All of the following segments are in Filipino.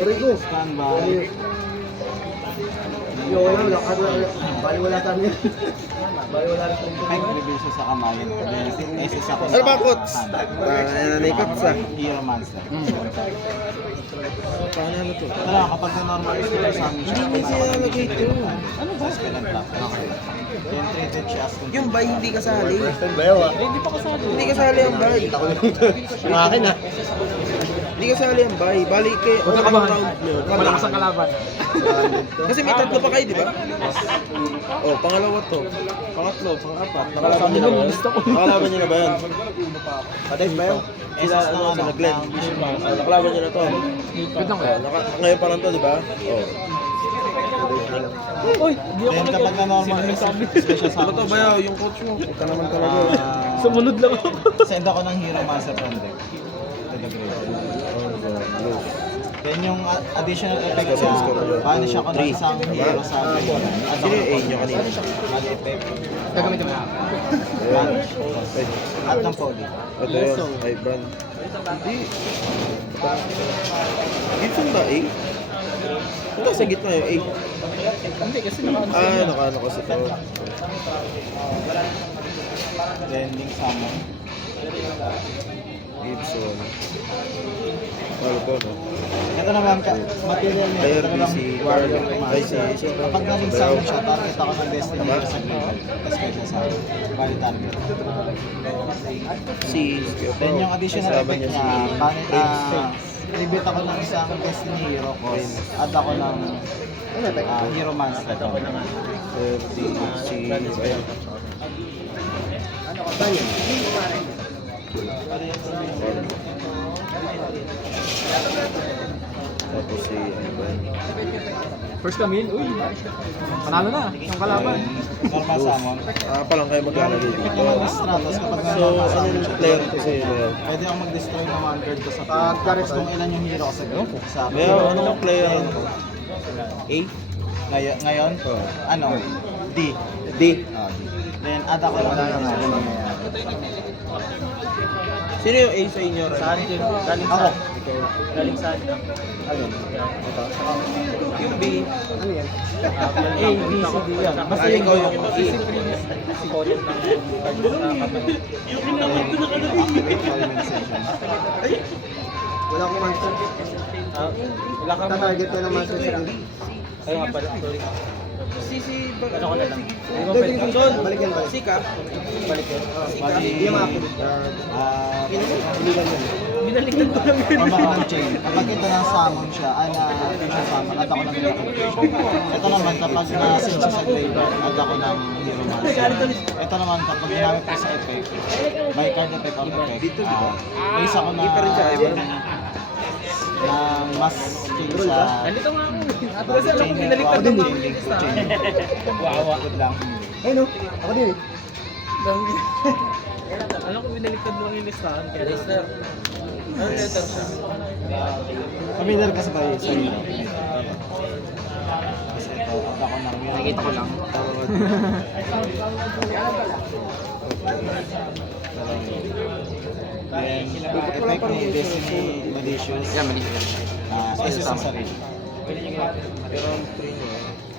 Rico. Standby. Yo, wala ka. Bali wala kami. Bali wala rin. Peg reveal siya sa kamay. Then, SS ako Ano ba, Kots? hand. Ano ni Kots ah? Hero Monster. Paano ano to? Ito lang, kapag na-normal is killer sa amin siya. Hindi sinalagay ito. Ano ba? Spell and block. Then, treated siya as Yung bay hindi kasali. First bayaw ah. Hindi kasali ang bay. Ako yung akin ah. Hindi kasali ang bay. Balik kayo. Ano ba round nyo? Malakas ang kalaban. Kasi may tatlo pa kayo, di ba? Oh, pangalawa to. Pangatlo, pang-apat. Nakalaban nyo na ba yan? Nakalaban nyo na ba yan? Patay bayaw. Sila, ano, sa Glenn. Nakalaban nyo na to. Wait lang kaya. Ngayon pa lang to, di ba? Oh. Uy, hindi ako Then, kapag na-normal is special sa Ano to, bayaw? Yung coach mo. Ito naman talaga. Sumunod lang ako. Send ako ng Hero Monster from deck. To the graveyard. Then yung additional effect niya, banish ako ng isang hero sa akin. Sino yung A nyo kanina? Bad effect. Gagamitin mo. Banish. At ng poly. Ito yun. Ay, brand. Hindi. Gibson ba A? Ito sa gitna yung A. Hindi, kasi nakaano sa Ah, nakaano kasi ito. Then link summon. Gibson. Ano po, no? Ito naman, material niya. Player Ito naman, si warrior Ay, master. si Kapag na-link summon siya, target ako ng destiny Tama? sa graveyard. Tapos special summon. Bali target. Si Then yung additional Kasama effect niya niya, tribute ako ng isang Destiny Hero cost. Add ako ng Hero Monster. si ayan. Tapos si ano ba? First come in, uy. Panalo na, yung kalaban. Normal summon. Palang kayo maglalagay Effect dito. naman ng Stratos kapag So, normal ano summon yung siya. player ko sa iyo? Pwede akong mag-destroy ng one card ko sa field. Tapos kung ilan yung hero ko sa group. Sa Bayaw, ano yung player? A? Ngayon, Oh. ano? D. D. Ah, D. Then add ako ng Sino yung A sa inyo? Ren? Ako. Galing saan? Ayun. Yung B. Ano yan? A, B, C, D yan. Basta ikaw yung A. Si Colin ng Wala akong monster. Wala kang Tatarget ko ng monster sa akin. Ayun nga pala, sorry. Ano ko na lang? Hindi, balik yan, balik. Sika. Balik yun. Hindi yung mga Illegal yun. Binaligtad ko lang yun. Or baka ng chain. Kapag ito na summon siya, fusion summon, add ako ng electrification. Ito naman, kapag na-send siya sa graveyard, add ako ng hero monster. Ito naman, kapag ginamit ko sa effect, by card effect or effect, base ako na mas chain sa Nandito nga ako. chain link. Binaligtad ng mga Chain link. Wawa. Good lang. Ay no, ako din eh. Alam ko binaligtad mo yung listahan. Kaya lister. Ano letter siya? Familiar ka sa bayo sa iyo. Kasi ito, add ako ng hero. Nakikita ko lang. Then, effect ni Destiny Malicious. Yan, mali siya. SS sa sarili. Pero ang 3 nyo.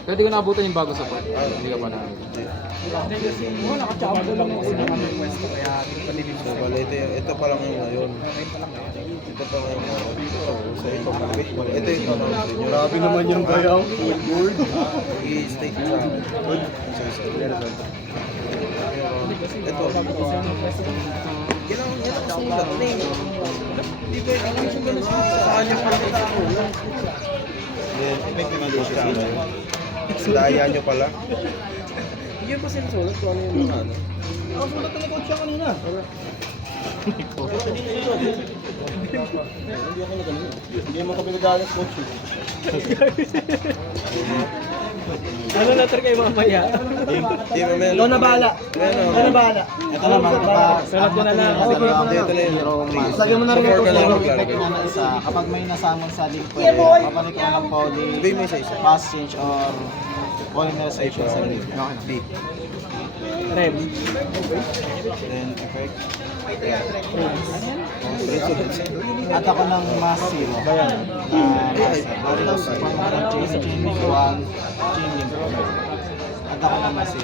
Pero di ko naabutan yung bago support. Hindi ka pa na. So, bali, ito pa lang yung ngayon. Ito pa lang yung ngayon. Ito yung announce nyo. Grabe naman yung bayaw. Board. I-state sa akin. Ito. Yan ang sulat na eh. Hindi ba yung ganun sa kanya pa rin ako. Then, effect ni Malicious. Daya nyo pala. Hindi pa sinusulat kung ano yung mga ano. Ako sulat na coach siya kanina. Hindi mo kami nagalit coach. Ano letter kayo mamaya? Di ba meron? Ikaw na bahala. Ikaw na bahala. Ito naman, kapag Sulat ko na lang. ang Sige, material ito na yun. hero monster. Lagyan mo na rin Support ito. ka lang. Yung effect niya na isa, kapag may nasamon sa link pwede, babalik ko ng poly, Ibig mo isa-isa. pass change or polymerization sa link. B. Rem. Then effect. At ako ng mass 0. Tapos form ko ng chain link 1, chain link 2. At ako ng mass 0.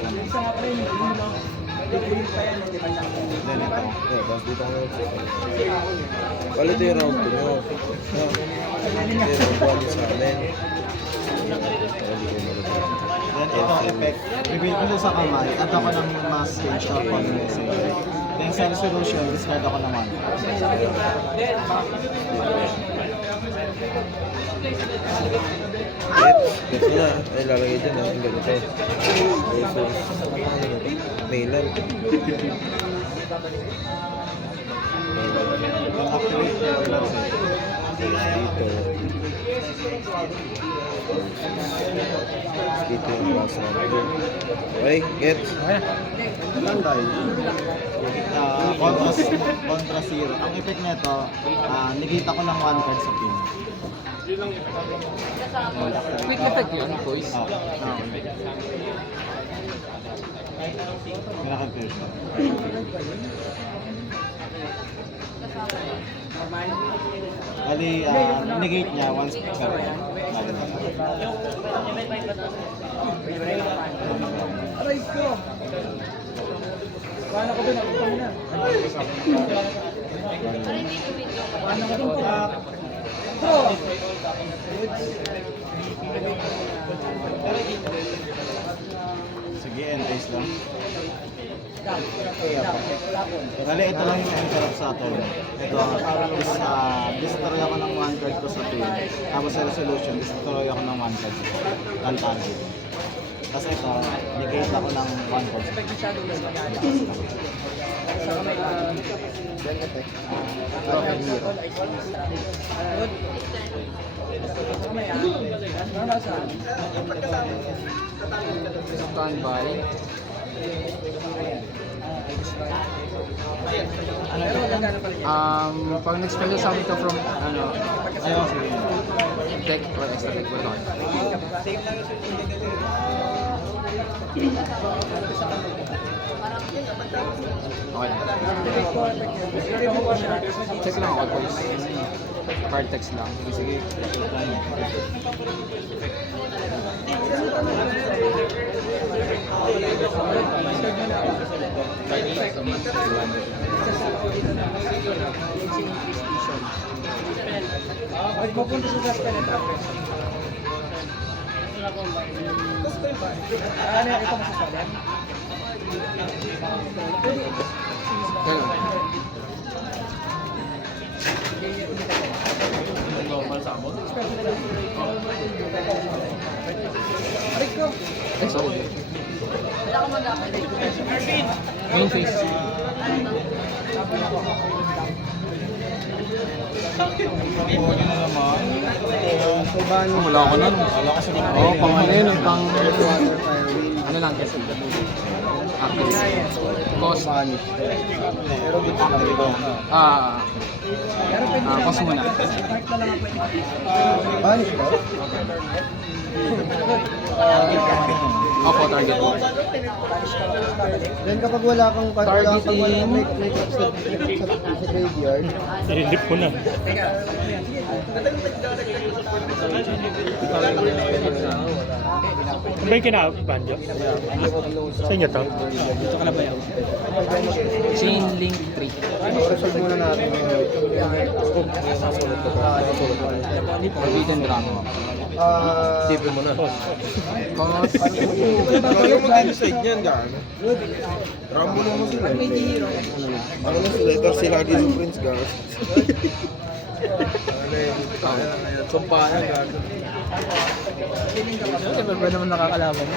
Then ito. Tapos dito ako. Palit yung round 2 nyo. Pero round 1 sa amin. Then ito effect. Reveal ko sa kamay. At ako ng mass change or pag message. Then sa resolution, discard ako naman. Ito na. Ay, lalagay dyan. Ang ganito. Also, mailan. Then activate your website. Dito. Dito yung basa. Okay, gets? Tandai. Contra 0. Ang effect nito, negate ako ng 1 card sa pin. Quick effect yun, boys. Pinaka-clear siya. Bali, negate niya once per card. Aray ko! Paano ko ba nakutang na? Paano ko ba? Sige, end-phase lang. Bali, ito lang yung interrupt sa atin. Ito, destroy ako ng 1 card ko sa pin. Tapos sa resolution, destroy ako ng 1 card. Tantado. Tapos ito, negate ako ng 1 card. Standby. Pag nag-spell sa amin to from, Ayaw, sige. deck or extra deck, wala ko. Okay lang. Check lang ako, boys. Card text lang. Sige, Magpupunta sa gas penetra. Ano yung ito masasabi? Main face. Wala ako nun. Oo, pang ano yun, pang... Ano lang kasi. Active. Cost. Cost muna. Banish ba? Opo, target. Then kapag wala kang make up sa graveyard, I-lip ko na. Ano ba yung kina-banjo? Sa inyo to? Dito ka na ba yan? Chain link 3. resolve muna natin yung Forbidden drama. Tipin mo na. Cost. Kaya mag-decide niyan, gano'n. Rambo naman sila. Ano na sila? Ito sila lagi sa Prince, gano'n. Ano yun? Sumpahan, gano'n. Siyempre ba naman nakakalaban?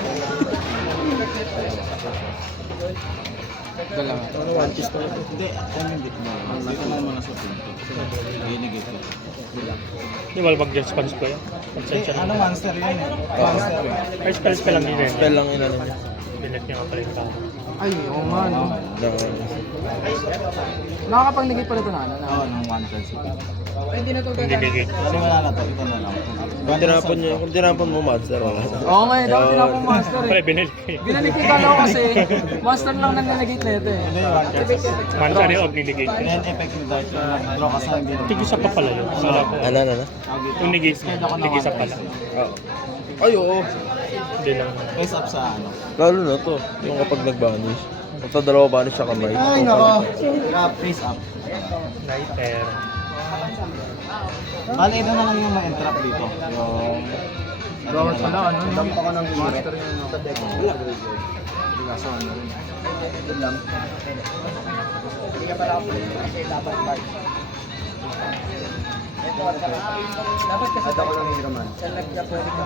Dalawa. One piece na. Hindi, hindi mo. Dito mo muna sa pinto. Ginigit ko. Di ba mag-just spans ko yan? Pasensya Ano, na. monster yun eh. Monster eh. Ay, spell lang din yan. Spell lang yun, ano niya. Binet niya ka pala yung tao. Ay, oo nga, no? No. Nakakapag-negate pa rin ito na, ano? Oo, nung 1 Ay, hindi na ito Hindi bigay. Kasi wala na to, ito na lang. Kung tinapon mo, Master, wala. Oo nga, dapat tinapong master Pare, eh. binili ko eh. Binalik ko ko kasi, master lang nag-negate na ito eh. Hindi yung 1 Mansa rin og niligay ko. Then effect ni Dark, draw ka sa hindi. Tigisa pa pala yun. Wala ko. Ano? Yung nigis, tigisa pala. Ay, oo. Hindi lang. Face up sa ano. Lalo na to, yung kapag nag-vanish. Kung sa dalawa vanish sa kamay. Ay, nako. Face up. Nighter. Bali, ito na lang yung ma-entrap dito. Yung... Bawat pala, ano? Dump ako ng hero. Master yun, no? Sa deck. Hindi ka sa ano rin. Yun lang. Hindi ka pala ako kasi dapat card. Dapat kasi Add ako ng hero man. select ka pwede ka.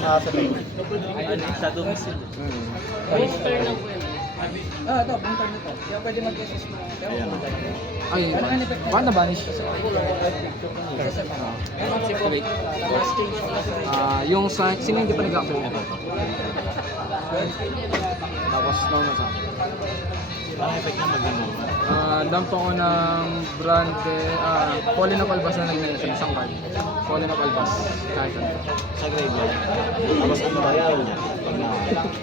Sa deck. Sa domicile. Ah, ito, punta nito. Kaya pwede mag-SS na. Ayan. Ay, paano na-vanish? Yung sa, sino hindi pa nag-activate? Tapos, na sa... Parang effect na mag-ganun. Dump ako ng brand, Fallen of Albas na nag-mention, isang card. Fallen of Albas, kahit ano. Sa graveyard. Tapos ano ba yun? Pag na...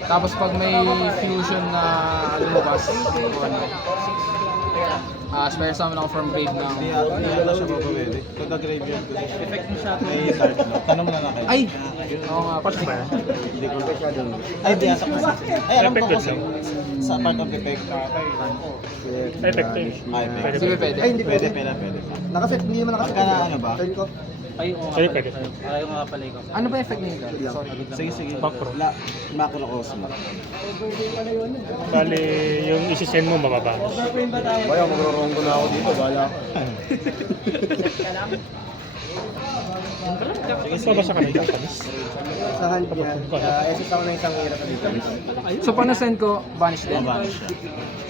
Tapos pag may fusion na lumabas, spare summon ako from grave ng... Hindi ata siya pwede. Pagka-graveyard ko siya. Effect mo siya. May card na. Tanong mo na lang kayo. Ay! Oo nga, Pas ba yan? Hindi ko Ay, di ata kasi. Ay, alam ko kasi. Sa part of effect. Effect eh. Effect. Sige, pwede. Ay, hindi Pwede, pwede. pwede. Nakaset, hindi naman nakaset. Pagka na ano ba? Turn ko. Ay, oo nga Pwede, pala. pwede. Ayaw nga pala ikaw. Ano ba effect nito? Sorry. Sige, sige. Back pro. Macrocosmo. Bali, yung isi-send mo mababa. Bayaw, magro-rongo na ako dito. Bala ako. Sige, basa ka na yung Japanese. Sa hand niya. SS ako ng isang hero sa dito. So, paano send ko, vanish din? Mabanish siya.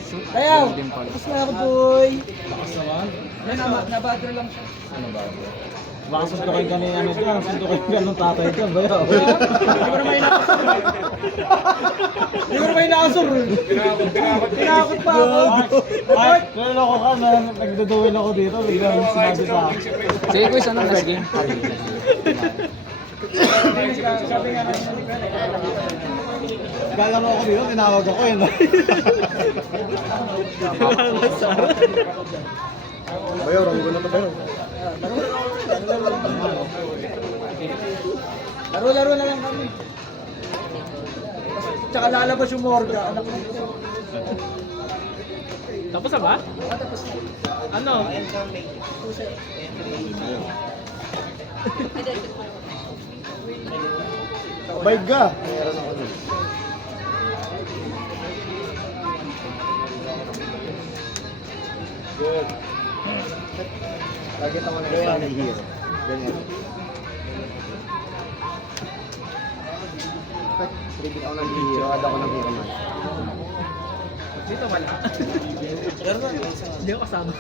So, ayaw! Din pala. Tapos na ako, boy. Nabadro lang siya. Ano ba? Baka sundo kayo ganun ano dyan. Sundo kayo ganun tatay dyan. Bayaw. Hindi ko naman inaasor. Tinakot pa ako. Ay, naloko ka na. Nagduduwin ako dito. Biglang sinabi sa akin. Sige, quiz, ano next game? Gagano ako dito. Tinawag ako yun. Bayaw, rongo na to, bayaw. Laro-laro na lang kami. Tsaka lalabas yung Morga. Anak mo. Tapos na ba? Ano? Bayad ka. Meron ako nun. Good. Target ako ng isang hero. Ganyan. Tribute ako ng hero. Add ako ng hero man. Dito wala. Hindi ako kasama.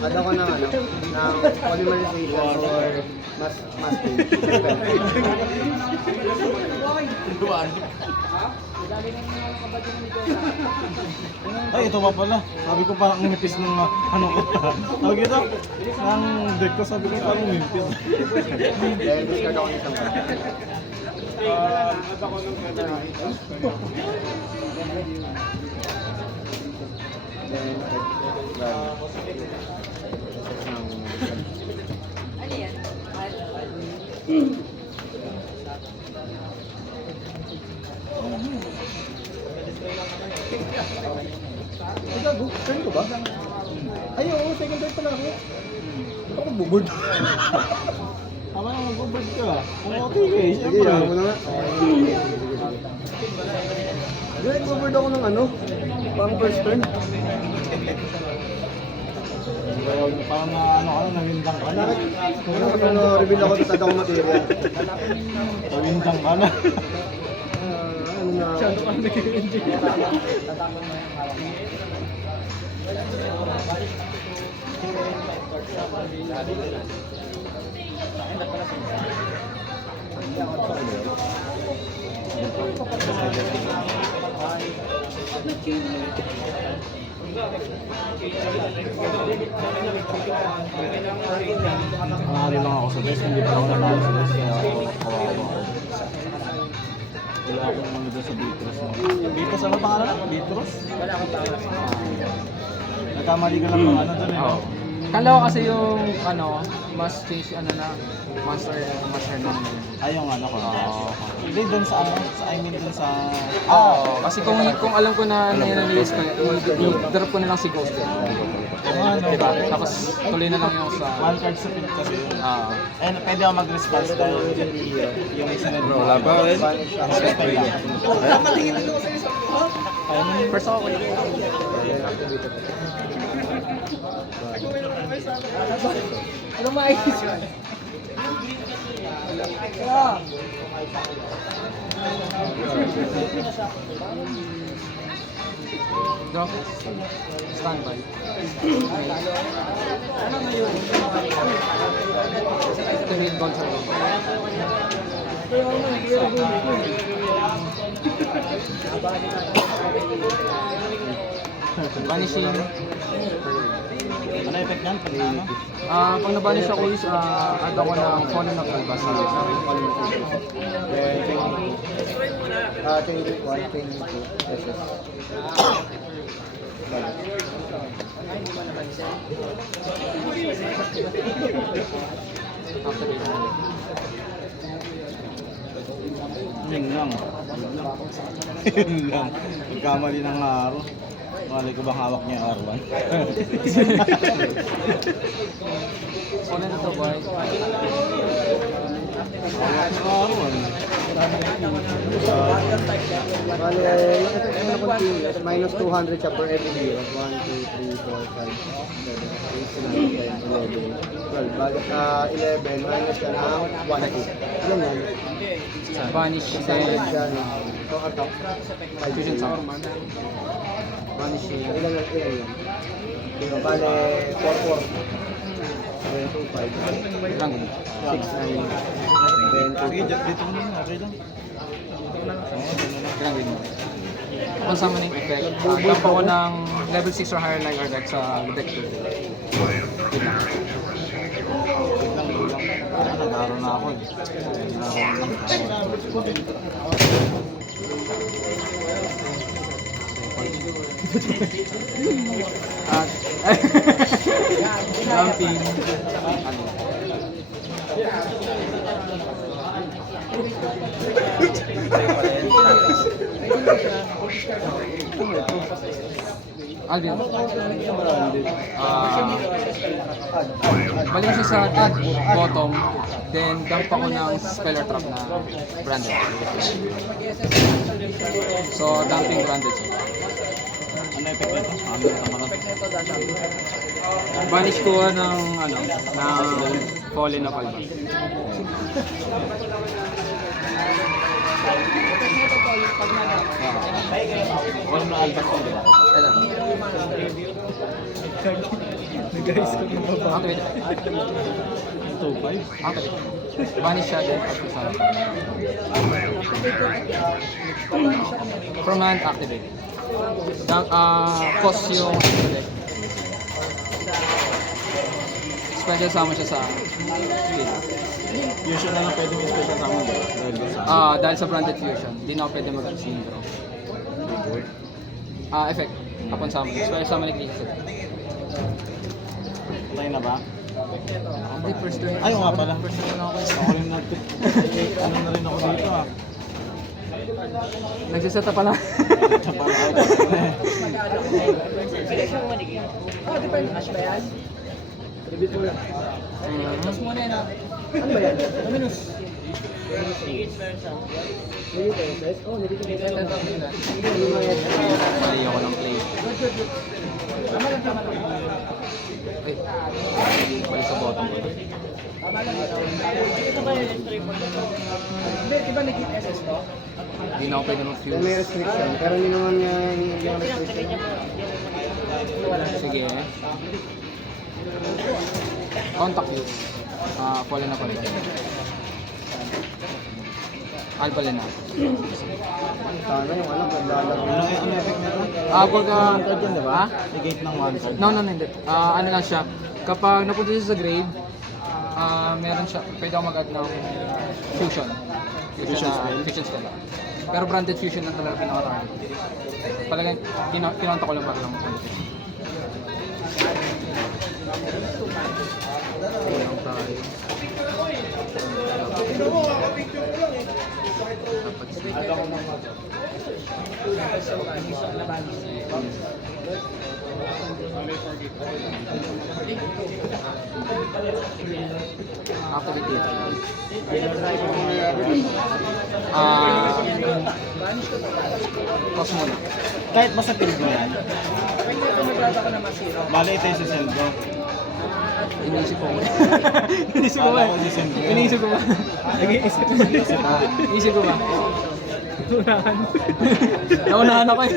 Add ako ng ano, ng polymerization or masking. Ay, ito pa pala. Sabi ko parang nipis ng ano ko. Tawag ito? Ng deck ko, sabi ko parang nipis. Dahil discard ako ng isang card. Then, turn ko ba? Ay, oo, second turn pala ako. Ako bubod. Tama na mag-board ka. Kung okay ka eh, Sige, syempre. yan mo na nga. Direct bubod ako ng ano, pang first turn. Parang na ano ka na, nawindang ka na. Bakit reveal ako sa ako material? Nawindang ka na. Ano na? Masyado kang nag-enjoy. Nanalo lang ako sa best, hindi pa ako nanalo sa best. Kaya ako kawawa ako. Wala akong mga doon sa Beatros. Beatros, ano pangalan? Beatros? Wala akong tama. Nagkamali ka lang ng ano doon eh. Oo. Kala ko kasi yung ano, mas change ano na master na. Ay, yung ano ko. Hindi doon sa ano, I mean doon sa... Kasi kung alam ko na nai-release ko, i-drop ko na lang si Ghost. Diba? Tapos tuloy na lang yung sa... One card sa pin kasi yun. Ah. Pwede ako mag-response dahil yung isa na Wala pa rin. Respect lang. First ako ko Anong maayos yun? Drop. Standby. Ano na yun? Ito hit ball sa loob. Vanishing. Ano effect yan? Pag ano? Pag nabanish ako is, add ako ng Fallen of Albas sa Changing 1, changing 2, SS. Yun lang. Yun lang. Pagkamali ng araw. Malay ko bang hawak niya yung R1? Fallen na to, boy. Hawak ng R1. Bale, yung effect mo na continuous, minus 200 siya per every year. 1, 2, 3, 4, 5, 6, 7, 8, 9, 10, 11, 12. Bale, 11, minus ka ng 1, 2. Ilan yan? Vanish, Standard then siya, no? So, attack. Fusion Sound. Vanishing. Ilan yan? Diba, bale, 4, 4. 2, 5, Lang. 6, 9, 10, Sige, dito mo na. Okay lang. Lang din. Kung sama na yung effect, dump ako ng level 6 or higher line or deck sa deck 2. Yun lang. Nag-aaral na ako eh. At, dumping. Ano? Alvin. Balik siya sa bottom, then dump ako ng speller trap na branded. So, dumping branded siya. Ano effect nito? Ano naman? Banish ko ng ano, ng Fallen of Albas. Wala na albas ko, di ba? Ayan. Nag-guys ko yung baba. Activate. 2-5? Activate. Banish siya din. From hand, activate. Cost yung pwede sama siya sa field. Fusion na lang pwede mo special sa amin ba? Dahil sa branded fusion, di na ako pwede mag-synchro. Effect. Upon summon. Special summon ni Click. Patay na ba? Hindi, first turn. Ay, nga pala. Ako rin ano na rin ako dito ah. Nagsiset up pala. Ano ba yan? Minus. Mali ako ng play. Ay, mali sa bottom ko. Hindi na ako pwede May mag-fuse. restriction, pero hindi naman yung restriction. Sige. Contact use. Pala na pala. Alpha na. Sana yung ano, naglalaro. Ano effect nito? Pag Card yun, di ba? ha? Negate ng 1 card. No, hindi. Ano lang siya. Kapag napunta siya sa grave, meron siya, pwede ako mag-add ng fusion. Fusion spell? Fusion spell. Pero branded fusion lang talaga pinaka-target. Talagang kinonta ko lang para lang mag-branded fusion. Ayan tayo. Activity. Toss muna. Kahit ba sa field mo yan? Bali ito yung sa Zelda. Iniisip ko. Iniisip ko ba? Akala ko si Sendro. Iniisip ko ba? Iniisip ko ba? Naunahan ako eh.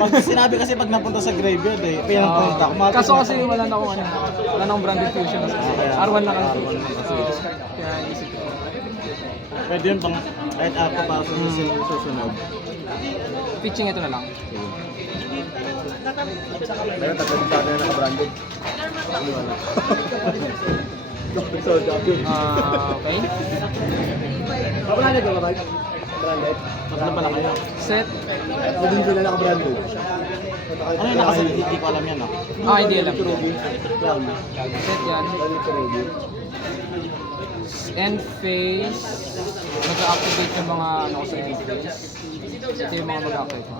Pag sinabi kasi pag napunta sa graveyard eh, pinang-punta. Kaso kasi wala na akong ano, wala na akong branded fusion kasi. R1 lang ang R1 lang kasi. Kaya iniisip ko. Pwede yun pang kahit ako para sa susunod. Pitching ito na lang. Pero tatlong na naka-branded. So, okay. Okay. Branded ba ba? Branded? Ano pala kayo? Set. Hindi sila naka-branded. Ano yung nakaset? Hindi ko alam yan ah. Hindi alam. Brown. Set yan. Branded to Ruby. End phase. Mag-activate yung mga ano ko sa end phase. Ito yung mga mag-activate ko.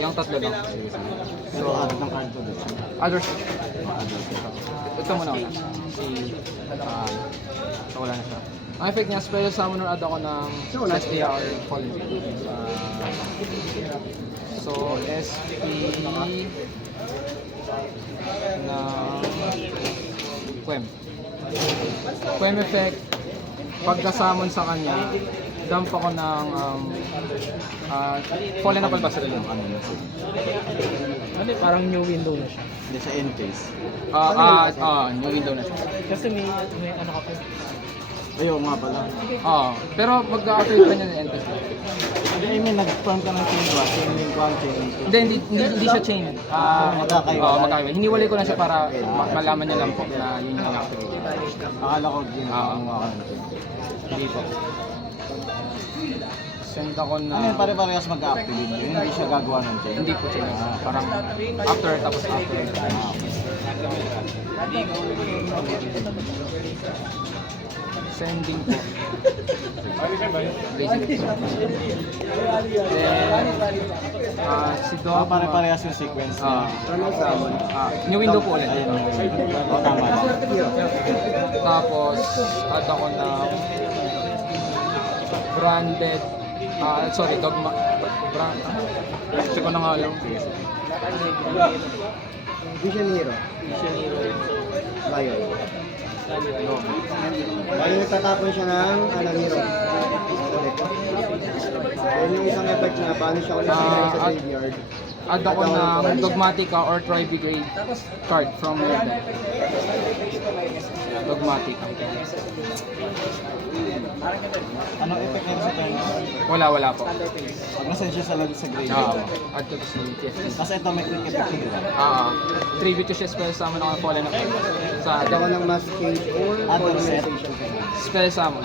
Yung tatlo lang. So, add ng card ko dito. Others. Ito muna wala. So wala na siya. Ang effect niya, spell summoner add ako ng SPR Fallen. So SP na Quem. Quem effect, pagka-summon sa kanya, dump ako ng Fallen Apple Basket lang. Ano, parang new window na siya. Hindi sa end phase. New window na siya. Kasi may ano ka pa. Ayaw nga pala. Pero mag-activate ka niya ng NPC. I mean, nag-farm ka ng chain ba? Chain link 1, chain link 2. Hindi siya chain. Magkakaiwalay. Magkakaiwalay. Hiniwalay ko lang siya para malaman niya lang po na yun yung activate. Akala ko ginagawa mo ako ng chain. Hindi po. Send ako na... Ano yun, pare-parehas mag-activate yun? Hindi siya gagawa ng chain? Hindi po chain. Parang after tapos after. Sending po. Basic po. Then, si Dog. Pare-parehas yung sequence niya. New window po ulit. Ayun. Tama. Tapos, add ako ng branded, Dogma. Check ko na nga lang. Vision Hero. Lion. Bali nagtatapon siya ng hero. Ulit. Yun yung isang effect niya, paano siya ulit sa graveyard. Add ako ng Dogmatica or Troy Brigade card from your deck. Dogmatica. Anong effect nito sa turn? Wala po. Pag nasend siya sa graveyard. Add ko to sa TFT. Kasi ito may quick effect din. Tribute to siya spell summon ako Fallen Apple. Sa Add ako ng mass change or Other set. polymerization. spell summon.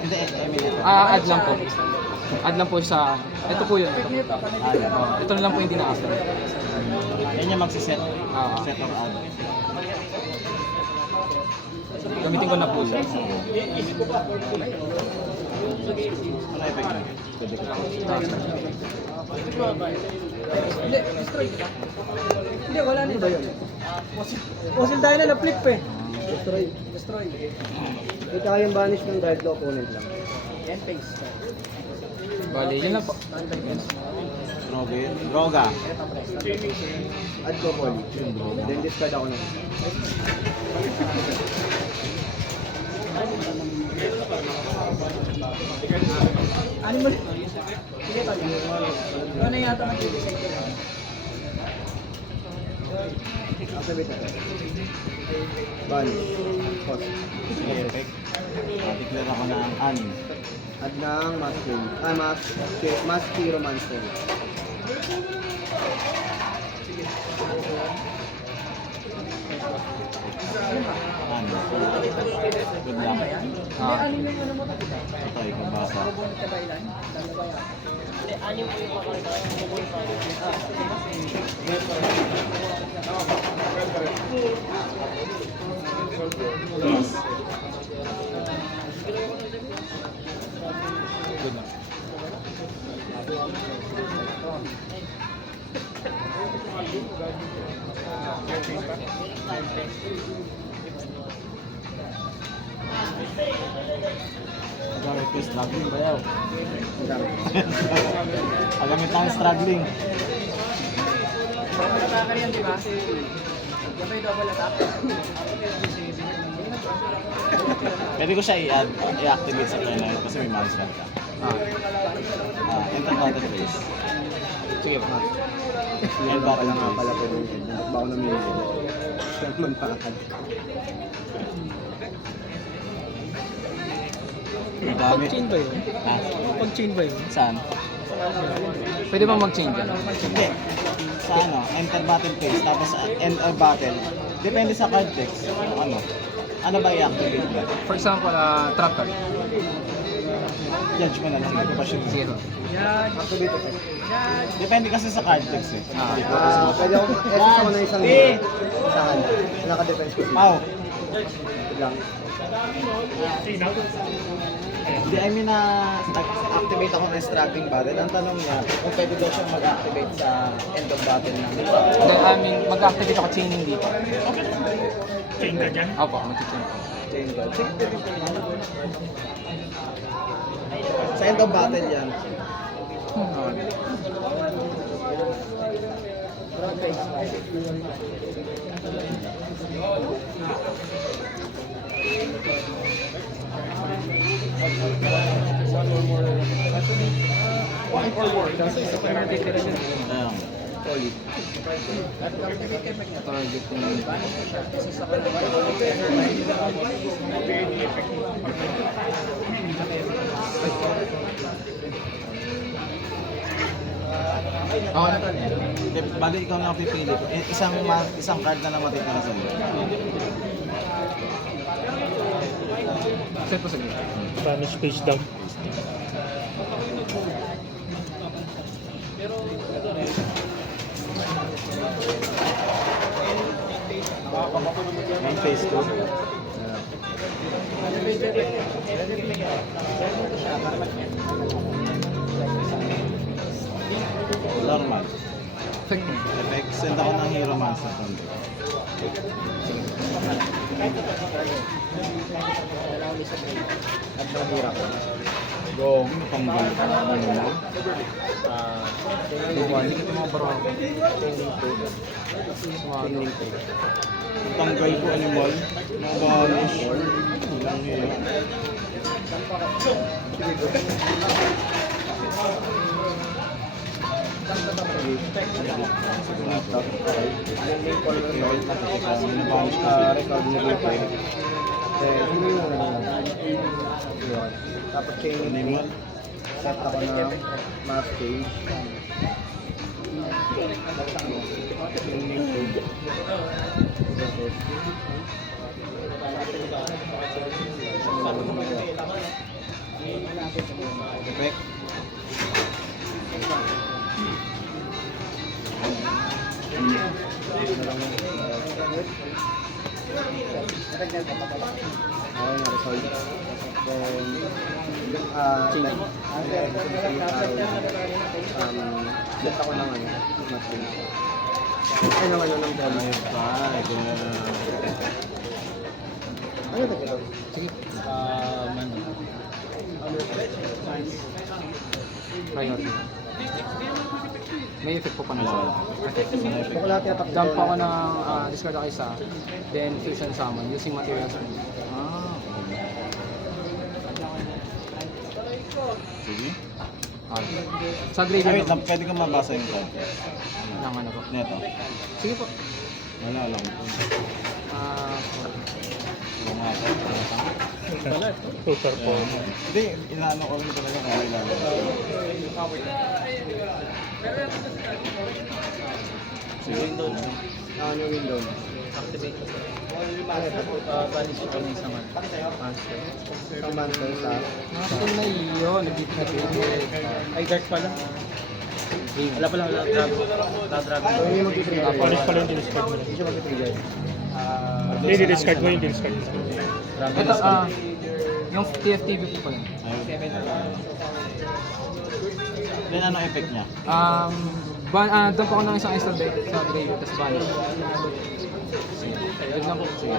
Hindi, I mean ito. Add lang po. Add lang po sa... Ito po yun. Ito na lang po yung dina-after. Yan yung magsiset. Ah. Set of add. Gamitin ko na po siya. Ano effect na? Hindi, destroy ka. Hindi, wala na yun. Fossil tayo na flip eh. Destroy. Destroy. Ito yung banish ng guard ko, opponent lang. End phase. Bali, yun lang po. Droga. Add ko poly. Then discard ako ng Animal. Sige, tol. Ano na yata mag-decide ko? activate natin. Banish. Pause. Effect. Declare ako ng anim. Add ng Mask Hero Monster. Anim. Good luck. Ano yung ano mo? Ito, ikaw basa. Bubunod ka ba ilan? Dalawa yan. Good na. Nag-request struggling ba yaw? Ang dami. Agamit tayo struggling. Double attacker yan, di ba? Yan ba yung double attack? Pwede ko siya i-activate sa turn na yun kasi may monster ka. Enter battle phase. Sige. Yan ba pala nga pala po yung head. Ba ako ng minute. Siya naman pakakad. Ang dami. Pag-chain ba yun? Ha? Pag-chain ba yun? Saan? Pwede bang mag-change yan? Hindi. Sa ano, enter battle phase, tapos end of battle. Depende sa card text. Ano ba i-activate ba? For example, trap card. Judge mo na lang. Hindi ko pa sure. Sige. Activate ito. Depende kasi sa card text eh. Pwede ako, exercise ako ng isang hero. Isahan. Naka-defense ko. Pau! Wait lang. Hindi, I mean activate ako ng struggling battle. Ang tanong niya, kung pwede daw siyang mag-activate sa end of battle ng Then, I mean, mag-activate ako chaining dito. Chain ka dyan? Opo, mag-chain. chain card. Sa end of battle yan. Ayan. Solid. Target yung... Ako na to. Bali, ikaw na ang pipili ko. Isang card na lang matitira sa'yo. Set po sige. Banish face down. Main phase ko. Normal. Effect, send ako ng Hero Monster from there. At mahirap. Go, panggal ka na muna. Tingling ko. Tanggal ko animal. Banish. Ilang hero. Record ni Gipay. Sino yung yun. Tapos chaining Animal. set ako ng mask cage. Chaining cage. Effect. Okay na resolve. Then, set ako ng ano, machine. Ay, ng ano, ng poly. Ano ba ito? Sige. Priority. May effect po pa na sa Kung lahat yapak Dump ako ng discard ako isa, then fusion summon using materials. Sige. Sa Ay, graveyard wait lang, pwede ka mabasa yung card. ng ano po. Neto. Sige po. Wala lang. Super po. Hindi, inaano ko rin talaga kung ilan. Ano yung window? Banish ko ng isang ano. Sa mantle sa... Nakakapon na yun. Nag-graveyard. Ay, dark pala. Wala pala, wala dragon. So, hindi mag-trigger. Panis pala yung discard mo. Hindi siya mag-trigger. Hindi, di-discard mo yung discard mo. Ito, yung TFTV po pala. Then ano effect niya? Dump ako ng isang extra deck sa graveyard, tapos banish. Wait lang po. Sige.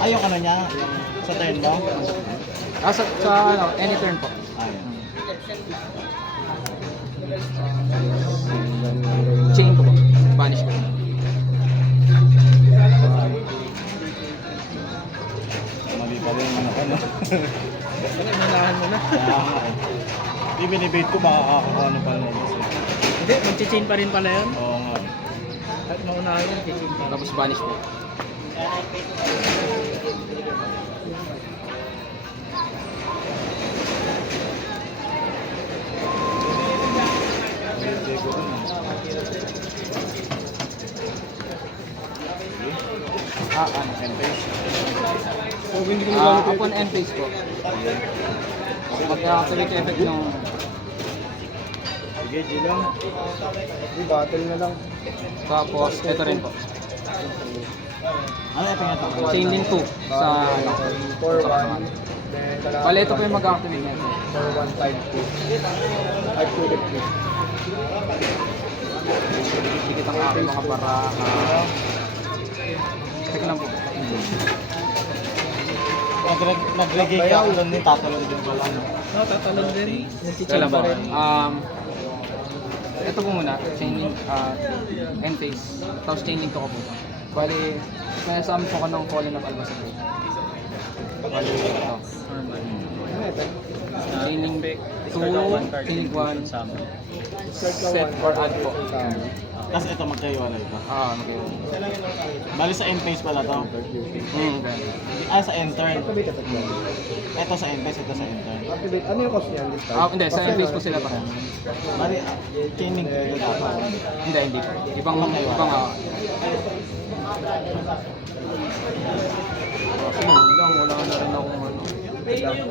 Ay, yung ano niya, yung sa turn mo? Sa ano, any turn po. Ayun. Chain ko po. Banish ko. Mali pa rin yung ano ko, no? Manahan mo na. Hindi, binibait ko baka ano pa naman kasi. Hindi, mag-chain pa rin pala yun. Oo nga. At maunahan yun, chain pa. Tapos banish po. Ano? So, hindi ko na Upon end phase po. Mag-activate yung effect ng Sige, G lang. Di battle na lang. tapos ito rin po. Ano effect niya to? Chain link 2 sa ano. 4-1. Then, kalahati. Bale, ito po yung mag-activate nito. 4-1, 5-2. 5-2 with 3. Dikit ang aking mga baraha. Check lang po. Nag-reggae ka doon din, tatalon din pala. No? No, tatalon din. Nag-chain Kailan pa ba? rin. Ito po muna, chain link, end phase. Tapos chain link to ko po. Bali, may summon po ko ng Fallen of Almazan. Bali, ito. Chain link 2, chain link 1, set or add po. Tapos ito magkahiwalay pa. Okay. Bali sa end phase pala to. Sa end turn. Ito sa end phase, ito sa end turn. Activate. Ano yung cost niyan? Hindi, sa end phase po sila pa. Bali, chaining ko ito dapat. Hindi po. Ibang sige lang, wala na rin akong ano. Target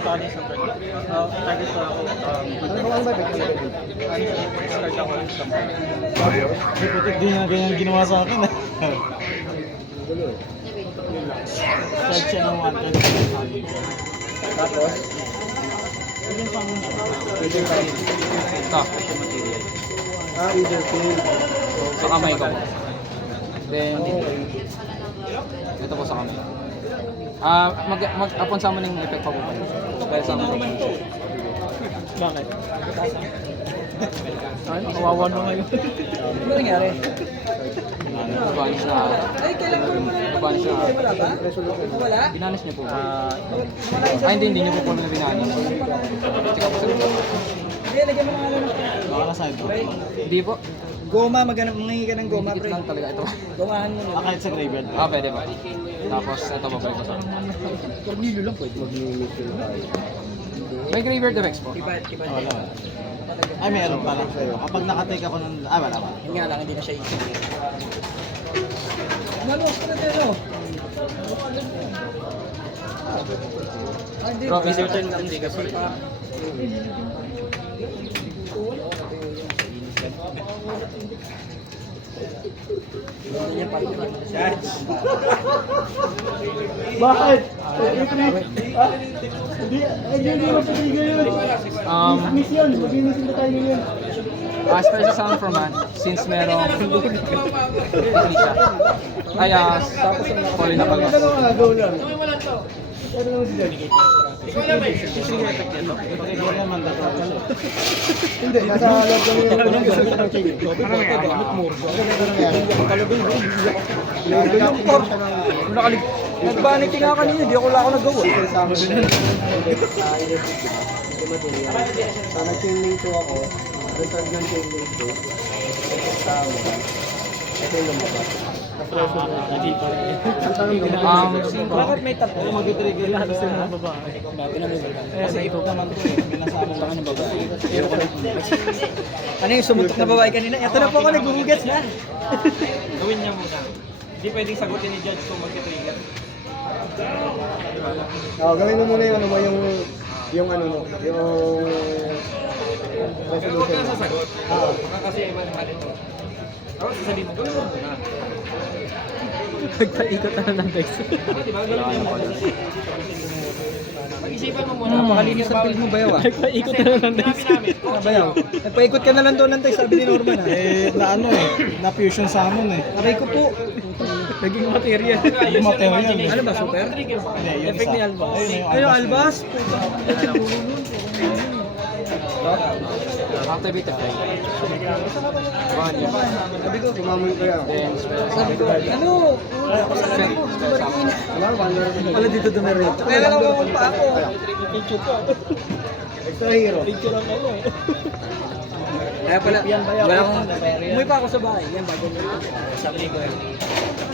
pa kami sa turn. Target pa ako. Ano ba ang babit? Start ako sa May putik din na ganyan ginawa sa akin. Start siya ng 120. Tapos, Ito, either kill. sa kamay ko po. Then, ito po sa kamay. Upon summoning effect pa po pala. Dahil sa kamay. Bakit? Ay, kawawan mo ngayon. Ano nangyari? Banish na ako. Ay, kailan ko naman na Banish na ako. wala ba? Wala? Binanis niyo po ba? Hindi niyo po po na binanis. Tsaka po sa Hindi, lagyan mo nga lang. Baka na side draw. Hindi po. Goma, mangingi ka ng goma, Dikit pre. lang talaga ito. Gomahan mo na. Kahit sa graveyard. Pwede ba? Tapos, ito babalik ko sa Tornillo lang pwede. Mag-kill tayo. May graveyard effects po. Iba. Wala. Ay, meron pala. Kapag nakatake ako ng... wala. Yun nga lang, hindi na siya isip. Malos ka na tayo. Hindi. Drop is your turn lang, hindi ka pa rin. Hindi niya pa rin. Bakit? Hindi mo sa trigger yun. Miss yun. Mag-miss na tayo yun. As far as sa sound from man, since merong hindi siya. Kaya tuloy na pag Ano nga, go lang. Ano lang sila? Hindi, nasa loob lang yung Nag-vanity nga kanina, di ako wala ako nagawa. Nag-chain link to ako. Reserve ng chain link to. Ito yung lumabas. Bakit may tatlo? Mag-trigger lahat sa mga babae. Kasi ito naman ko eh. Pinasama lang ng babae. Ano yung sumuntok na babae kanina? Ito na po ako, nagbuhugas na. Gawin niya muna. Hindi pwedeng sagutin ni Judge kung mag-trigger. Gawin mo muna yung ano mo, yung ano mo, yung resolution. Huwag ka sasagot. Kasi iba naman ito. Tapos sasabihin mo, gawin mo muna. Nagpaikot na ng guys. Diba? Gawin mo muna. Mag-isipan mo muna. Napakalinis ang build mo, Bayaw ah. Nagpaikot na lang ng dice. Bayaw. Nagpaikot ka na lang doon ng tayo, sabi ni Norman ah. Na ano eh, na fusion salmon eh. Aray ko po. Naging material. Yung material eh. Ano ba, super? Hindi, yung Effect isa. ni Albas. Ayun yung Ayun, Albas. Albas. activate the play. Sabi ko, kumamoy ko yan. Then, Sabi ko, ano? Ako sa ano? Marikina. Wala dito dumiretso. Kaya lang ako pa ako. Extra hero. Kaya pala, wala akong, umuwi pa ako sa bahay. Yan, bago niya. Sabi ko,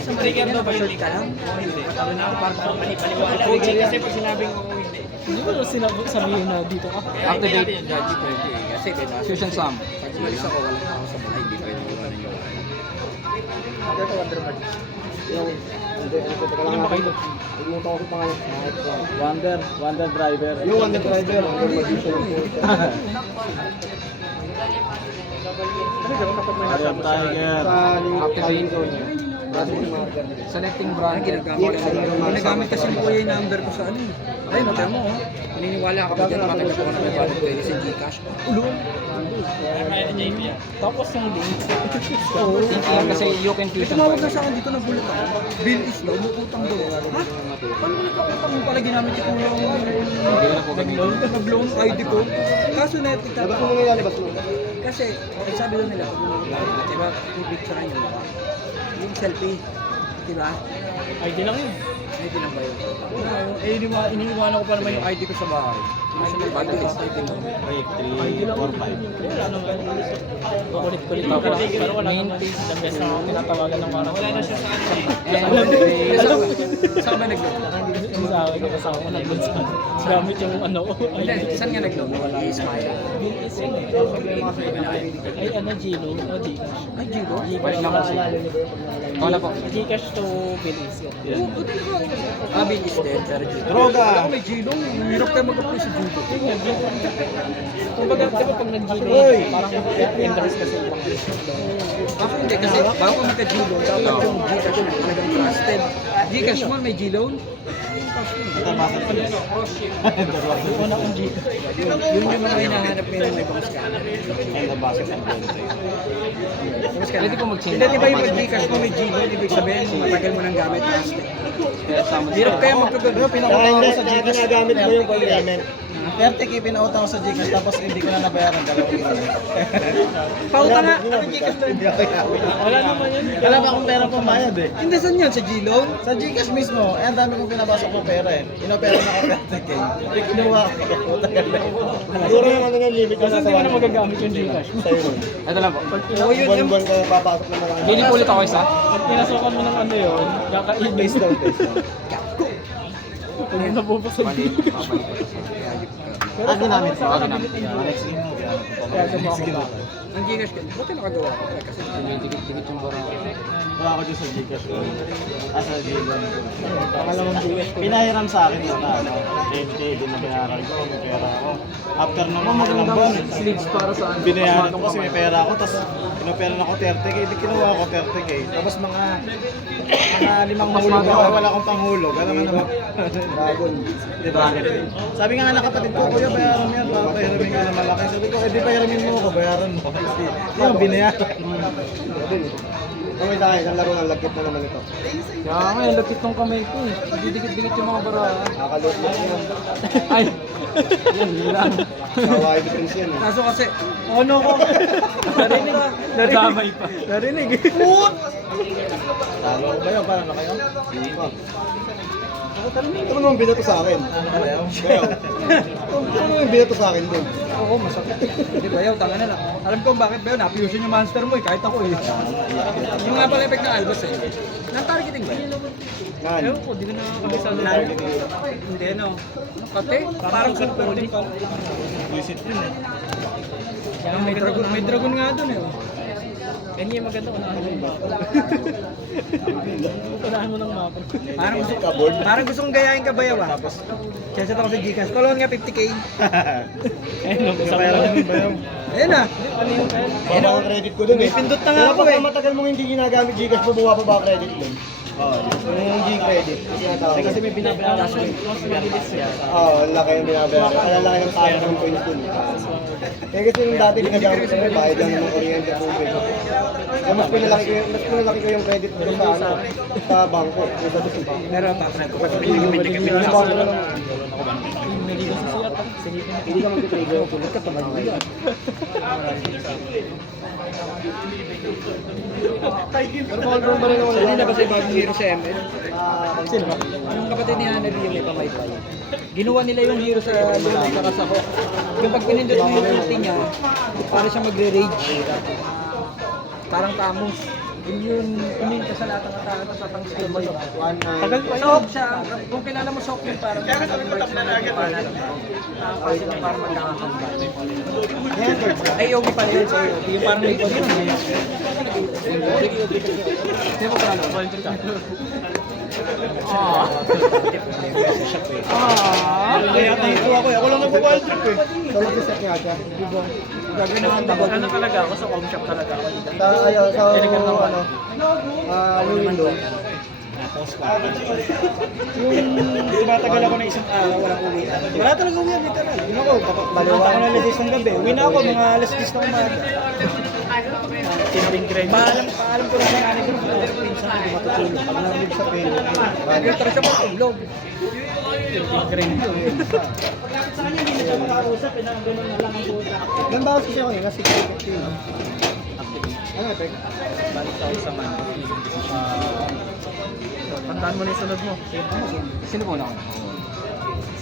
Trigger daw ba short hindi ka lang? Hindi. Ano na, parang panipaniwala. Coaching kasi pag sinabing oo, hindi. Hindi mo sabihin na dito ka. activate Judge pwede. Kasi diba? fusion sum. Pag umalis ako, wala ako sa bahay, hindi pwede iwanan yung Ano ba kayo? Imuto ko sa pangalan. Wonder Driver. Yung Wonder Driver, Wonder Magician. Ariam Tiger. Sa Activate. Classic marker. Selecting brand. Ginagamit kasi mo kuya yung number ko sa ano eh. Ayun, notay mo oh. Naniniwala ka ba dyan bakit ako na may valid pwede sa Gcash? Tapos yung link. Kasi you can fusion Tumawag na sa akin dito, nagulat ako. Bill is low, umutang daw. Ha? Paano mo nagkakutang mo pala ginamit ko yung Hindi ko na po gamitin. nag-loan ID ko? Kaso na Labas mo muna yan, labas mo. kasi, okay, sabi doon nila, diba, i-picture nyo, diba? Yung selfie, diba? ID lang yun. ID lang ba yun? Iniiwanan ko pa naman yung ID ko sa bahay. Battery list. Break 3, 4, 5. Kulit-kulit Tapos, pero wala main naman. piece. The best na tinatawagan ng parang. Wala na siya sa ano eh. And Saan ba nag-loan? Yung sa akin, kasama ko nag-load sa gamit yung ano ko. Hindi, saan nga nag-loan? Wala yung smile. Ay, ano, Gino? O, Gcash. Ay, Giro? balik na ko siya. Wala po. Gcash to Belize. Oo, buti na ka. Bill is dead, pero Giro. Droga! Ako may Giro. Hirap kayo mag-apply sa Giro. Kumbaga, di ba pag nag-Gino, parang interest kasi yung mga Ako hindi, kasi bago magka-G-loan, dapat yung Gcash mo talagang trusted. Gcash mo, may G-loan? Ito bakit sila? una kong Gcash. Yun yung mga hinahanap ngayon may bangus ka. Ito bakit ang bente. Pwede ko mag-change. Hindi, di ba yung Gcash mo may G-loan, ibig sabihin, matagal mo nang gamit trusted. Kaya sama Hirap kaya magkagano. Pinautang ko sa Gcash. Ginagamit mo yung pag-gamit. 30k pinautang ko sa Gcash tapos hindi ko na nabayaran dalawang linggo. Pauta nga, ano Gcash na yun? Wala naman yun. Wala pa akong pera pambayad eh. Hindi, saan yan? Sa G-loan? Sa Gcash mismo, eh ang dami kong pinabasok ng pera eh. Inopera na ako 30k. Hindi kinuha ko. Tagal na yun. Siguro yung ano yung limit Kasi hindi mo na magagamit yung Gcash. sa'yo. Ito lang po. Oo, yun yung... Buwan-buwan ka papasok na mga Pili po ulit ako isa. Pag pinasukan mo ng ano yun, kakaibig. Face down, face down. Pag nabubasag Pabalik ko sa Ah, ginamit mo? Ah, ginamit. Alex Ino. ano ko Kaya sa mga pa. kabako. Ang Gcash ka, buti nakagawa ko. Kasi Dikit-dikit yung bara. Wala ako dyan sa Gcash ko. Sa Gcash ko. pangalawang Gcash ko. Pinahiram sa akin yun na ano, 10K din na binayaran ko, may pera ako. After nung ilang buwan, Sleeves para sa ano. binayaran ko kasi may pera ako, tapos pinopera na ako 30K, di kinuha ko 30K. Tapos mga 5 hulog ako, wala akong panghulog. Alam mo naman. Bagon. Di ba? Sabi nga ng kapatid ko, kuya, bayaran mo yan, papahiramin ka na malaki. Sabi ko, di pahiramin mo ako, bayaran mo. Kasi, yung binayaran. Okay sa akin, ang laro ng lagkit na naman ito. Kaya nga, yung lagkit ng kamay ko eh. Didikit-dikit yung mga bara. Nakakalot mo yun. Ay! Yan, yun lang. Kawaii difference yan eh. Kaso kasi, ano ko? Narinig ka. Nadamay pa. Narinig. Talo ko ba yun? Paano na kayo? Hindi pa. Ano naman binato sa akin? Bayaw. Ano naman binato sa akin doon? Oo, masakit. Hindi ba yaw, tanga na lang. Alam ko bakit ba yun, na-fusion yung monster mo eh, kahit ako eh. Yung nga pala effect ng Albus eh. Nan-targeting ba yun? Yan. Ewan ko, di ko nakakabisa na. Hindi no. Kate, parang super din pa. Visit yun eh. May dragon nga doon eh. Kanya yung maganda ko na ano ba? Unahan mo ng mapa. Parang gusto kong gayahin ka bayaw ah. Kaya sa ako sa Gcash. Kolon nga 50k. Ayun, bayaran mo bayaw. Ayun na. Baba ang credit ko doon eh. Pindot na nga Pero ako pag eh. matagal mong hindi ginagamit Gcash mo, bumababa ang credit doon. Oo. Yung G-credit. Kasi may binabayaran ko. Mas mabilis yan. Oo, ang laki yung binabayaran. Kaya laki ng tayo ng points doon. Kaya kasi yung dati ginagamit ko, bayad lang ng kuryente tubig. Kaya mas pinalaki ko yung credit ko sa ano, sa bangko. Pero tapos ko pa Yung bangko lang. Hindi ka mag-trigger. Tulad ka pa mag-trigger. Pero bawal ba rin ako Hindi na ba sa bagong hero sa ML? Sino ba? Yung kapatid ni Hanabi yung may pamaypay. Ginawa nila yung hero sa Luna saka sa Hawk. Yung pag pinindot mo yung ulti niya, para siya magre-rage. Parang Camus. Yun yung immune ka sa lahat ng atake sa pang skill mo yun. Tagal pa yun. Siya, kung kilala mo Sock yun, parang nag-merge na lang yung pangalan. Kasi yung parang magkakakambat. Ay, okay pala yun. So, yung parang may pag yun. Hindi mo parang volunteer ka. Kaya tayo ako eh. Ako lang nag-wild trip eh. Sa mag-set nga siya. Gagawin naman tabag. Ano talaga ako sa home shop talaga ako. Sa ano, window. Yung tumatagal ako na isang araw, walang uwi. Wala talaga uwi, literal. Yun ako, baliwala ako ng alas 10 ng gabi. Uwi na ako, mga alas 10 na umaga. Paalam ko lang sa nanay ko. Pinsan ko, matutulog. Pag narinig sa pelo. Nag-retro siya matulog. Ilan ba kasi ako yun? Kasi 15. Ano effect? Balik ako sa man. Tandaan mo na yung sunod mo. Sino po na ako?